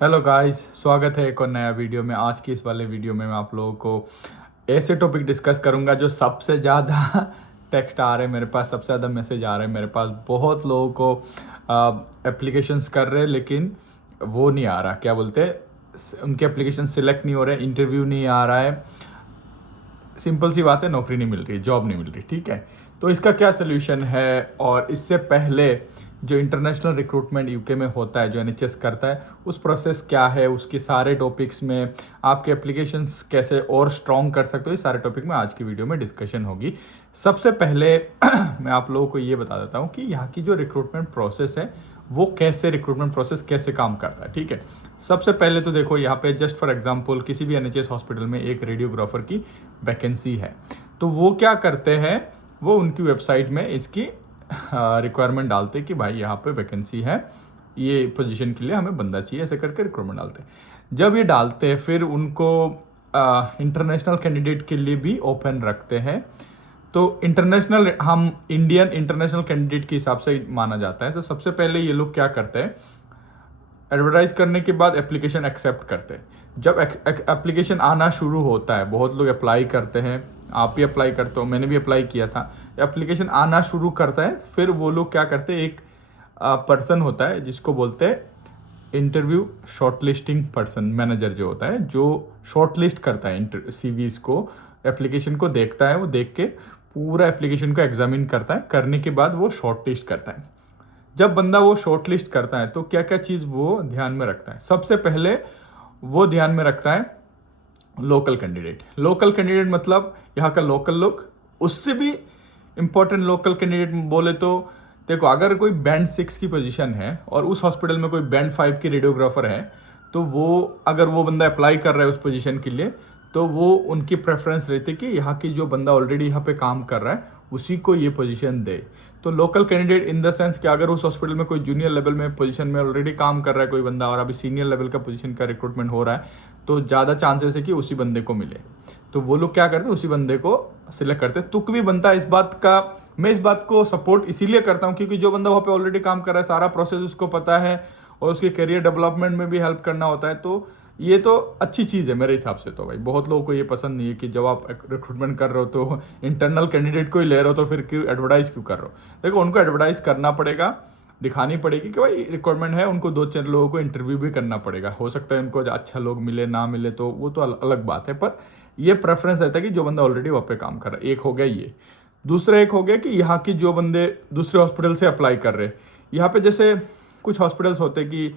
Hello guys, स्वागत है एक और नया वीडियो में। आज की इस वाले वीडियो में मैं आप लोगों को ऐसे टॉपिक डिस्कस करूंगा जो सबसे ज़्यादा टेक्स्ट आ रहे हैं मेरे पास, सबसे ज़्यादा मैसेज आ रहे हैं मेरे पास। बहुत लोगों को एप्लीकेशंस कर रहे हैं लेकिन वो नहीं आ रहा, क्या बोलते हैं, उनके एप्लीकेशन सिलेक्ट नहीं हो रहे, इंटरव्यू नहीं आ रहा है। सिंपल सी बात है, नौकरी नहीं मिल रही, जॉब नहीं मिल रही। ठीक है, तो इसका क्या सोल्यूशन है? और इससे पहले जो इंटरनेशनल रिक्रूटमेंट यूके में होता है, जो एनएचएस करता है, उस प्रोसेस क्या है, उसके सारे टॉपिक्स में आपके एप्लीकेशंस कैसे और स्ट्रॉन्ग कर सकते हो, इस सारे टॉपिक में आज की वीडियो में डिस्कशन होगी। सबसे पहले मैं आप लोगों को ये बता देता हूँ कि यहाँ की जो रिक्रूटमेंट प्रोसेस है वो कैसे, रिक्रूटमेंट प्रोसेस कैसे काम करता है। ठीक है, सबसे पहले तो देखो यहाँ पे जस्ट फॉर एग्जांपल किसी भी एनएचएस हॉस्पिटल में एक रेडियोग्राफर की वैकेंसी है, तो वो क्या करते हैं, वो उनकी वेबसाइट में इसकी रिक्वायरमेंट डालते कि भाई यहाँ पे वैकेंसी है, ये पोजीशन के लिए हमें बंदा चाहिए, ऐसे करके रिक्वायरमेंट डालते हैं। जब ये डालते हैं फिर उनको इंटरनेशनल कैंडिडेट के लिए भी ओपन रखते हैं। तो इंटरनेशनल, हम इंडियन इंटरनेशनल कैंडिडेट के हिसाब से माना जाता है। तो सबसे पहले ये लोग क्या करते हैं, एडवर्टाइज करने के बाद एप्लीकेशन एक्सेप्ट करते हैं। जब एप्लीकेशन आना शुरू होता है, बहुत लोग अप्लाई करते हैं, आप भी अप्लाई करते हो, मैंने भी अप्लाई किया था। एप्लीकेशन आना शुरू करता है, फिर वो लोग क्या करते हैं, एक पर्सन होता है जिसको बोलते हैं इंटरव्यू शॉर्टलिस्टिंग पर्सन, मैनेजर जो होता है, जो शॉर्टलिस्ट करता है सीवीज को, एप्लीकेशन को देखता है, वो देख के पूरा एप्लीकेशन को एग्जामिन करता है, करने के बाद वो शॉर्टलिस्ट करता है। जब बंदा वो शॉर्टलिस्ट करता है तो क्या क्या चीज़ वो ध्यान में रखता है? सबसे पहले वो ध्यान में रखता है लोकल कैंडिडेट। लोकल कैंडिडेट मतलब यहाँ का लोकल लोग। उससे भी इम्पोर्टेंट लोकल कैंडिडेट बोले तो देखो, अगर कोई बैंड 6 की पोजीशन है और उस हॉस्पिटल में कोई बैंड 5 की रेडियोग्राफर है, तो वो अगर वो बंदा अप्लाई कर रहा है उस पोजीशन के लिए, तो वो उनकी प्रेफरेंस रहती है कि यहाँ की जो बंदा ऑलरेडी यहाँ पे काम कर रहा है उसी को ये पोजीशन दे। तो local candidate in the sense कि अगर उस हॉस्पिटल में कोई जूनियर लेवल में पोजीशन में ऑलरेडी काम कर रहा है कोई बंदा और अभी सीनियर लेवल का पोजीशन का रिक्रूटमेंट हो रहा है, तो ज़्यादा चांसेस है कि उसी बंदे को मिले। तो वो लोग क्या करते हैं, उसी बंदे को सिलेक्ट करते हैं। तुक भी बनता है इस बात का। मैं इस बात को सपोर्ट इसीलिए करता हूँ क्योंकि जो बंदा वहाँ पे ऑलरेडी काम कर रहा है, सारा प्रोसेस उसको पता है और उसके करियर डेवलपमेंट में भी हेल्प करना होता है। तो ये तो अच्छी चीज़ है मेरे हिसाब से। तो भाई बहुत लोगों को ये पसंद नहीं है कि जब आप रिक्रूटमेंट कर रहे हो तो इंटरनल कैंडिडेट को ही ले रहे हो, तो फिर क्यों एडवर्टाइज क्यों कर रहे हो? देखो, उनको एडवर्टाइज करना पड़ेगा, दिखानी पड़ेगी कि भाई रिक्वायरमेंट है, उनको 2-4 लोगों को इंटरव्यू भी करना पड़ेगा। हो सकता है उनको अच्छा लोग मिले ना मिले, तो वो तो अलग बात है, पर ये प्रेफरेंस रहता है कि जो बंदा ऑलरेडी वहाँ पे काम कर रहा है। एक हो गया ये। दूसरा एक हो गया कि यहाँ की जो बंदे दूसरे हॉस्पिटल से अप्लाई कर रहे हैं, यहाँ पे जैसे कुछ हॉस्पिटल्स होते हैं कि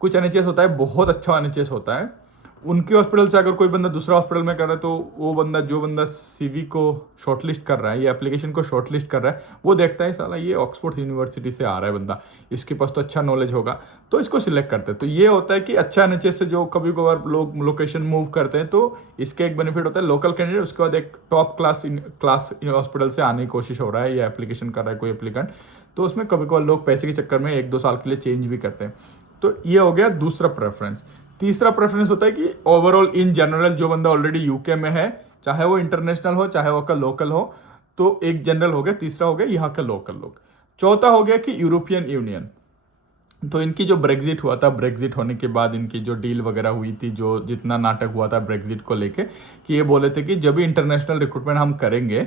कुछ एनएचएस होता है, बहुत अच्छा एनएचएस होता है, उनके हॉस्पिटल से अगर कोई बंदा दूसरा हॉस्पिटल में कर रहा है, तो वो बंदा, जो बंदा सीवी को शॉर्टलिस्ट कर रहा है या एप्लीकेशन को शॉर्टलिस्ट कर रहा है, वो देखता है साला ये ऑक्सफोर्ड यूनिवर्सिटी से आ रहा है बंदा, इसके पास तो अच्छा नॉलेज होगा, तो इसको सिलेक्ट करते हैं। तो ये होता है कि अच्छा एनएचएस से जो कभी कभार लोग लोकेशन मूव करते हैं, तो इसका एक बेनिफिट होता है लोकल कैंडिडेट, उसके बाद एक टॉप क्लास हॉस्पिटल से आने की कोशिश हो रहा है या एप्लीकेशन कर रहा है कोई एप्लीकेंट, तो उसमें कभी कभार लोग पैसे के चक्कर में 1-2 साल के लिए चेंज भी करते हैं। तो ये हो गया दूसरा प्रेफरेंस। तीसरा प्रेफरेंस होता है कि ओवरऑल इन जनरल जो बंदा ऑलरेडी यूके में है, चाहे वो इंटरनेशनल हो चाहे वो का लोकल हो, तो एक जनरल हो गया। तीसरा हो गया यहाँ का लोकल लोग। चौथा हो गया कि यूरोपियन यूनियन। तो इनकी जो ब्रेग्जिट हुआ था, ब्रेग्जिट होने के बाद इनकी जो डील वगैरह हुई थी, जो जितना नाटक हुआ था ब्रेग्जिट को लेके, कि ये बोले थे कि जब भी इंटरनेशनल रिक्रूटमेंट हम करेंगे,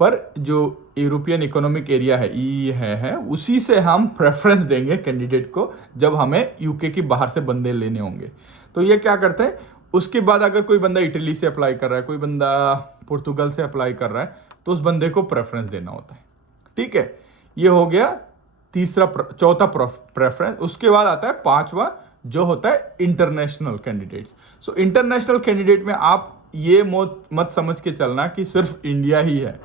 पर जो यूरोपियन इकोनॉमिक एरिया है, ई है उसी से हम प्रेफरेंस देंगे कैंडिडेट को जब हमें यूके की बाहर से बंदे लेने होंगे। तो ये क्या करते हैं, उसके बाद अगर कोई बंदा इटली से अप्लाई कर रहा है, कोई बंदा पुर्तगाल से अप्लाई कर रहा है, तो उस बंदे को प्रेफरेंस देना होता है। ठीक है, ये हो गया चौथा प्रेफरेंस। उसके बाद आता है पांचवा, जो होता है international candidates. So international candidate में आप ये मत समझ के चलना कि सिर्फ इंडिया ही है।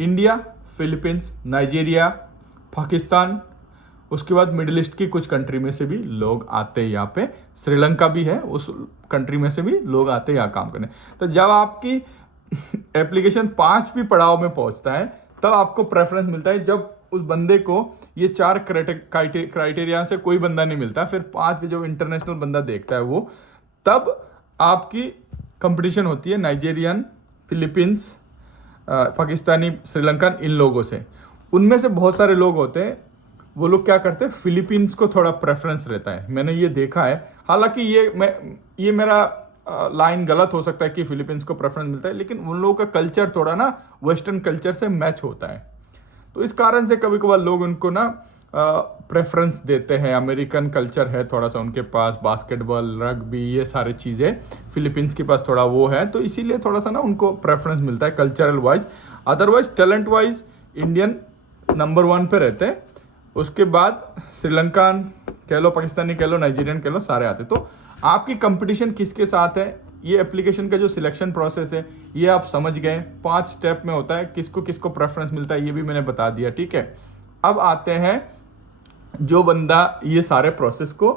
इंडिया, फिलीपींस, नाइजीरिया, पाकिस्तान, उसके बाद मिडिल ईस्ट की कुछ कंट्री में से भी लोग आते हैं यहाँ पे, श्रीलंका भी है, उस कंट्री में से भी लोग आते हैं यहाँ काम करने। तो जब आपकी एप्लीकेशन 5वीं पड़ाव में पहुंचता है, तब आपको प्रेफरेंस मिलता है। जब उस बंदे को ये 4 क्राइटेरिया से कोई बंदा नहीं मिलता, फिर 5वीं जो इंटरनेशनल बंदा देखता है वो, तब आपकी कंपटीशन होती है नाइजीरियन, फिलीपींस, पाकिस्तानी, श्रीलंकन, इन लोगों से। उनमें से बहुत सारे लोग होते हैं, वो लोग क्या करते हैं, फिलीपींस को थोड़ा प्रेफरेंस रहता है। मैंने ये देखा है, हालांकि ये मेरा लाइन गलत हो सकता है कि फिलीपींस को प्रेफरेंस मिलता है, लेकिन उन लोगों का कल्चर थोड़ा ना वेस्टर्न कल्चर से मैच होता है, तो इस कारण से कभी कभार लोग उनको ना प्रेफरेंस देते हैं। अमेरिकन कल्चर है थोड़ा सा उनके पास, बास्केटबॉल, रग्बी, ये सारी चीज़ें फिलीपींस के पास थोड़ा वो है, तो इसीलिए थोड़ा सा ना उनको प्रेफरेंस मिलता है cultural wise. Otherwise talent wise Indian number 1 पे रहते हैं, उसके बाद श्रीलंकन कह लो, पाकिस्तानी कह लो, नाइजीरियन कह लो, सारे आते। तो आपकी कंपटीशन किसके साथ है, ये एप्लीकेशन का जो सिलेक्शन प्रोसेस है ये आप समझ गए, 5 स्टेप में होता है, किसको किसको प्रेफरेंस मिलता है ये भी मैंने बता दिया, ठीक है। अब आते हैं जो बंदा ये सारे प्रोसेस को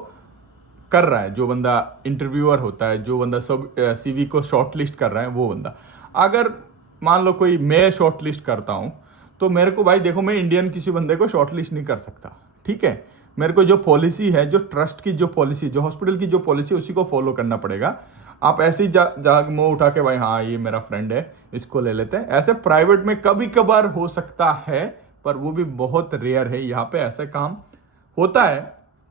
कर रहा है, जो बंदा इंटरव्यूअर होता है, जो बंदा सब सीवी को शॉर्टलिस्ट कर रहा है, वो बंदा अगर मान लो कोई मैं शॉर्टलिस्ट करता हूँ, तो मेरे को भाई देखो, मैं इंडियन किसी बंदे को शॉर्टलिस्ट नहीं कर सकता, ठीक है। मेरे को जो पॉलिसी है, जो ट्रस्ट की जो पॉलिसी, जो हॉस्पिटल की जो पॉलिसी, उसी को फॉलो करना पड़ेगा। आप ऐसे ही मुंह उठा के भाई हाँ ये मेरा फ्रेंड है इसको ले लेते हैं, ऐसे प्राइवेट में कभी कभार हो सकता है, पर वो भी बहुत रेयर है। यहाँ पे ऐसा काम होता है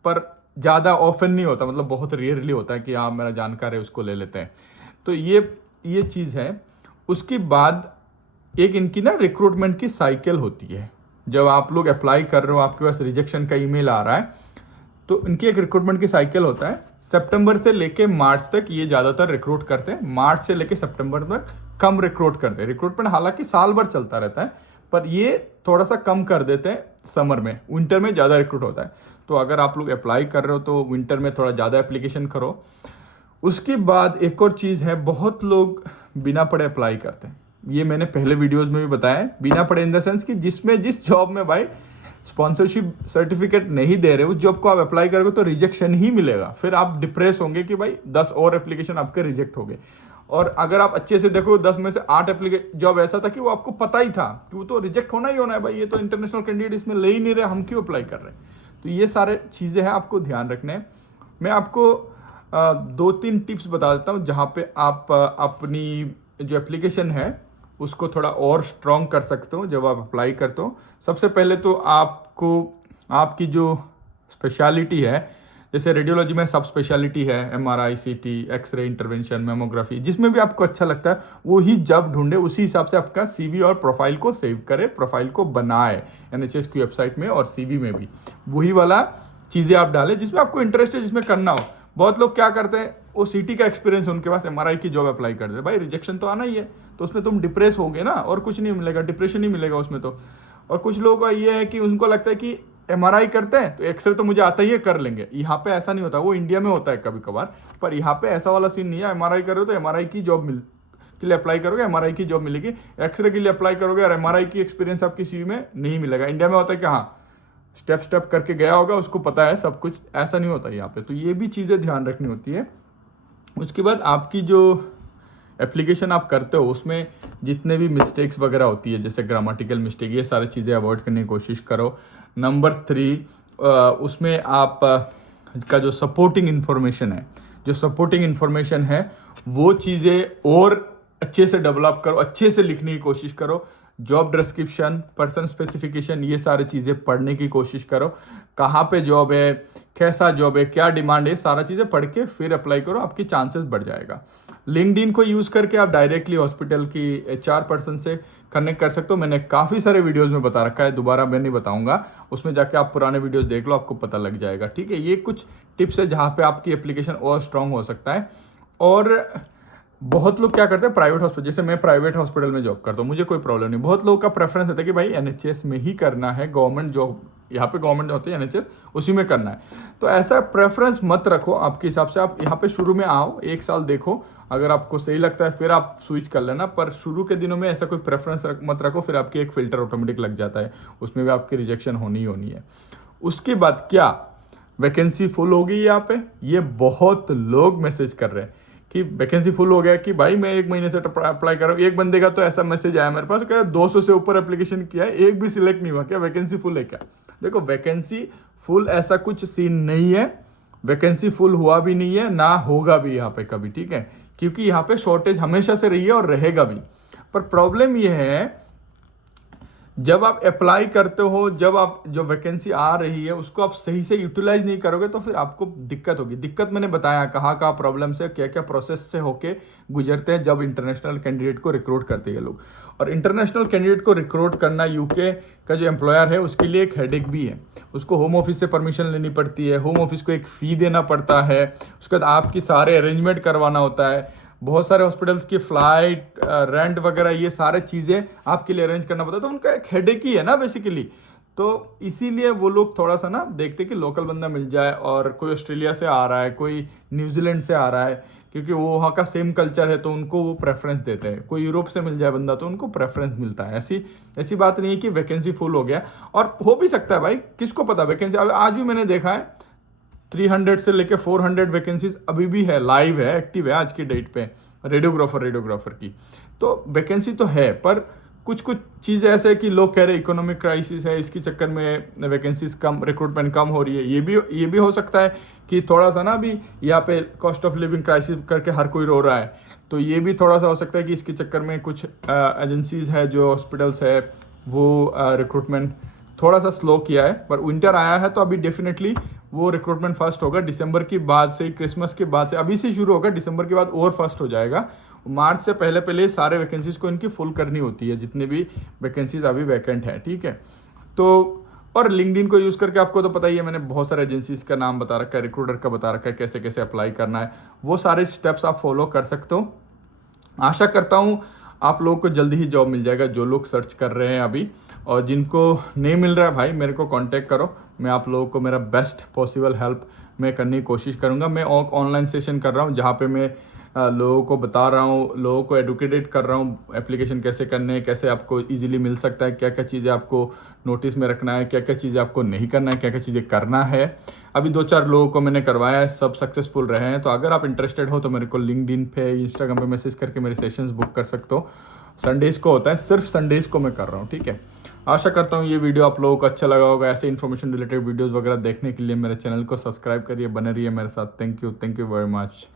पर ज़्यादा ऑफन नहीं होता, मतलब बहुत रेयरली होता है कि हाँ मेरा जानकार है उसको ले लेते हैं। तो ये चीज़ है। उसके बाद एक इनकी ना रिक्रूटमेंट की साइकिल होती है। जब आप लोग अप्लाई कर रहे हो, आपके पास रिजेक्शन का ईमेल आ रहा है, तो इनकी एक रिक्रूटमेंट की साइकिल होता है। सितंबर से लेके मार्च तक ये ज़्यादातर रिक्रूट करते हैं, मार्च से लेके सितंबर तक कम रिक्रूट करते हैं। रिक्रूटमेंट हालांकि साल भर चलता रहता है, पर ये थोड़ा सा कम कर देते हैं समर में, विंटर में ज़्यादा रिक्रूट होता है। तो अगर आप लोग अप्लाई कर रहे हो तो विंटर में थोड़ा ज़्यादा एप्लीकेशन करो। उसके बाद एक और चीज़ है, बहुत लोग बिना पढ़े अप्लाई करते हैं। ये मैंने पहले वीडियोस में भी बताया है, बिना पढ़े इन द सेंस कि जिस जॉब में भाई स्पॉन्सरशिप सर्टिफिकेट नहीं दे रहे, उस जॉब को आप अप्लाई करोगे तो रिजेक्शन ही मिलेगा। फिर आप डिप्रेस होंगे कि भाई 10 और एप्लीकेशन आपके रिजेक्ट हो गए। और अगर आप अच्छे से देखो, 10 में से 8 एप्लीकेशन जॉब ऐसा था कि वो आपको पता ही था कि वो तो रिजेक्ट होना ही होना है भाई, ये तो इंटरनेशनल कैंडिडेट इसमें ले ही नहीं रहे, हम क्यों अप्लाई कर रहे हैं। तो ये सारे चीज़ें हैं, आपको ध्यान रखने हैं। मैं आपको 2-3 टिप्स बता देता हूँ जहाँ पे आप अपनी जो एप्लीकेशन है उसको थोड़ा और स्ट्रॉन्ग कर सकते हो जब आप अप्लाई करते हो। सबसे पहले तो आपको आपकी जो स्पेशलिटी है, जैसे रेडियोलॉजी में सब स्पेशलिटी है, MRI, CT, x ray, intervention, mammography, जिसमें भी आपको अच्छा लगता है वो ही जब ढूंढे, उसी हिसाब से आपका CV और प्रोफाइल को सेव करे, प्रोफाइल को बनाए NHS की वेबसाइट में, और CV में भी वही वाला चीज़ें आप डालें जिसमें आपको इंटरेस्ट है, जिसमें करना हो। बहुत लोग क्या करते हैं, वो CT का एक्सपीरियंस उनके पास, MRI की जॉब अप्लाई करते हैं, भाई रिजेक्शन तो आना ही है, तो उसमें तुम डिप्रेस होगे ना, और कुछ नहीं मिलेगा, डिप्रेशन ही मिलेगा उसमें तो। और कुछ लोगों का ये है कि उनको लगता है कि MRI करते हैं तो एक्सरे तो मुझे आता ही है, कर लेंगे। यहाँ पे ऐसा नहीं होता, वो इंडिया में होता है कभी कभार, पर यहाँ पे ऐसा वाला सीन नहीं है। MRI करो तो MRI की जॉब के लिए अप्लाई करोगे, MRI की जॉब मिलेगी। एक्सरे के लिए अप्लाई करोगे और MRI की एक्सपीरियंस आपकी CV में नहीं मिलेगा। इंडिया में होता है कि हाँ स्टेप करके गया होगा, उसको पता है सब कुछ, ऐसा नहीं होता यहाँ पे। तो ये भी चीज़ें ध्यान रखनी होती है। उसके बाद आपकी जो एप्लीकेशन आप करते हो उसमें जितने भी मिस्टेक्स वगैरह होती है, जैसे ग्रामेटिकल मिस्टेक, ये सारी चीज़ें अवॉइड करने की कोशिश करो। नंबर 3, उसमें आप का जो सपोर्टिंग इन्फॉर्मेशन है वो चीज़ें और अच्छे से डेवलप करो, अच्छे से लिखने की कोशिश करो। जॉब डिस्क्रिप्शन, पर्सन स्पेसिफिकेशन, ये सारी चीज़ें पढ़ने की कोशिश करो। कहाँ पे जॉब है, कैसा जॉब है, क्या डिमांड है, सारा चीज़ें पढ़ के फिर अप्लाई करो, आपकी चांसेस बढ़ जाएगा। लिंक्डइन को यूज़ करके आप डायरेक्टली हॉस्पिटल की HR पर्सन से कनेक्ट कर सकते हो। मैंने काफ़ी सारे वीडियोस में बता रखा है, दोबारा मैं नहीं बताऊंगा, उसमें जाके आप पुराने वीडियोस देख लो, आपको पता लग जाएगा, ठीक है। ये कुछ टिप्स है जहाँ पे आपकी एप्लीकेशन और स्ट्रांग हो सकता है। और बहुत लोग क्या करते हैं, प्राइवेट हॉस्पिटल, जैसे मैं प्राइवेट हॉस्पिटल में जॉब करता हूँ, मुझे कोई प्रॉब्लम नहीं। बहुत लोगों का प्रेफरेंस होता है कि भाई NHS में ही करना है, गवर्नमेंट जॉब, यहाँ पे गवर्नमेंट होती है NHS, उसी में करना है। तो ऐसा प्रेफरेंस मत रखो, आपके हिसाब से आप यहाँ पे शुरू में आओ, 1 साल देखो, अगर आपको सही लगता है फिर आप स्विच कर लेना। पर शुरू के दिनों में ऐसा कोई प्रेफरेंस मत रखो, फिर आपकी एक फ़िल्टर ऑटोमेटिक लग जाता है, उसमें भी आपकी रिजेक्शन होनी ही होनी है। उसके बाद क्या वैकेंसी फुल होगी यहाँ पे, ये बहुत लोग मैसेज कर रहे हैं कि वैकेंसी फुल हो गया, कि भाई मैं 1 महीने से अप्लाई कर रहा हूँ। एक बंदे का तो ऐसा मैसेज आया मेरे पास, कह रहा 200 से ऊपर एप्लीकेशन किया है, एक भी सिलेक्ट नहीं हुआ, क्या वैकेंसी फुल है क्या। देखो वैकेंसी फुल ऐसा कुछ सीन नहीं है, वैकेंसी फुल हुआ भी नहीं है, ना होगा भी यहाँ पे कभी, ठीक है, क्योंकि यहाँ पे शॉर्टेज हमेशा से रही है और रहेगा भी। पर प्रॉब्लम ये है जब आप अप्लाई करते हो, जब आप जो वैकेंसी आ रही है उसको आप सही से यूटिलाइज नहीं करोगे तो फिर आपको दिक्कत होगी। दिक्कत मैंने बताया कहाँ कहाँ प्रॉब्लम से, क्या क्या प्रोसेस से होके गुजरते हैं जब इंटरनेशनल कैंडिडेट को रिक्रूट करते हैं लोग। और इंटरनेशनल कैंडिडेट को रिक्रूट करना यूके का जो एम्प्लॉयर है उसके लिए एक हेडेक भी है। उसको होम ऑफिस से परमिशन लेनी पड़ती है, होम ऑफिस को एक फ़ी देना पड़ता है, उसके बाद आपकी सारे अरेंजमेंट करवाना होता है, बहुत सारे हॉस्पिटल्स की फ़्लाइट रेंट वगैरह ये सारे चीज़ें आपके लिए अरेंज करना पड़ता है। तो उनका एक हेडेक ही है ना बेसिकली। तो इसीलिए वो लोग थोड़ा सा ना देखते कि लोकल बंदा मिल जाए, और कोई ऑस्ट्रेलिया से आ रहा है, कोई न्यूजीलैंड से आ रहा है, क्योंकि वो वहाँ का सेम कल्चर है तो उनको वो प्रेफरेंस देते हैं। कोई यूरोप से मिल जाए बंदा तो उनको प्रेफरेंस मिलता है। ऐसी ऐसी बात नहीं है कि वैकेंसी फुल हो गया, और हो भी सकता है भाई, किसको पता वैकेंसी। आज भी मैंने देखा है 300 से लेके 400 वैकेंसीज अभी भी है, लाइव है, एक्टिव है आज की डेट पे रेडियोग्राफर की। तो वैकेंसी तो है, पर कुछ कुछ चीज़ें ऐसे है कि लोग कह रहे इकोनॉमिक क्राइसिस है, इसके चक्कर में वैकेंसीज कम, रिक्रूटमेंट कम हो रही है। ये भी हो सकता है कि थोड़ा सा ना अभी यहाँ पे कॉस्ट ऑफ लिविंग क्राइसिस करके हर कोई रो रहा है, तो ये भी थोड़ा सा हो सकता है कि इसके चक्कर में कुछ एजेंसीज है, जो हॉस्पिटल्स है, वो रिक्रूटमेंट थोड़ा सा स्लो किया है। पर विंटर आया है तो अभी डेफिनेटली वो रिक्रूटमेंट फर्स्ट होगा। दिसंबर के बाद से, क्रिसमस के बाद से, अभी से शुरू होगा, दिसंबर के बाद और फर्स्ट हो जाएगा। मार्च से पहले पहले सारे वैकेंसीज को इनकी फुल करनी होती है, जितने भी वैकेंसीज अभी वैकेंट है, ठीक है। तो और लिंक्डइन को यूज़ करके आपको तो पता ही है, मैंने बहुत सारे एजेंसीज का नाम बता रखा है, रिक्रूटर का बता रखा है, कैसे कैसे अप्लाई करना है, वो सारे स्टेप्स आप फॉलो कर सकते हो। आशा करता हूँ आप लोगों को जल्दी ही जॉब मिल जाएगा, जो लोग सर्च कर रहे हैं अभी। और जिनको नहीं मिल रहा है भाई, मेरे को कांटेक्ट करो, मैं आप लोगों को मेरा बेस्ट पॉसिबल हेल्प मैं करने की कोशिश करूँगा। मैं ऑनलाइन सेशन कर रहा हूँ जहाँ पे मैं लोगों को बता रहा हूँ, लोगों को एडुकेटेड कर रहा हूँ, एप्लीकेशन कैसे करने हैं, कैसे आपको इजीली मिल सकता है, क्या क्या चीज़ें आपको नोटिस में रखना है, क्या क्या चीज़ें आपको नहीं करना है, क्या क्या चीज़ें करना है। अभी 2-4 लोगों को मैंने करवाया है, सब सक्सेसफुल रहे हैं। तो अगर आप इंटरेस्टेड हो तो मेरे को लिंक्डइन पे, इंस्टाग्राम पे मैसेज करके मेरे सेशंस बुक कर सकते हो। संडेज़ को होता है, सिर्फ संडेज़ को मैं कर रहा हूँ, ठीक है। आशा करता हूँ ये वीडियो आप लोगों को अच्छा लगा होगा। ऐसे इन्फॉर्मेशन रिलेटेड वीडियोज़ वगैरह देखने के लिए मेरे चैनल को सब्सक्राइब करिए, बने रहिए मेरे साथ। Thank you very much.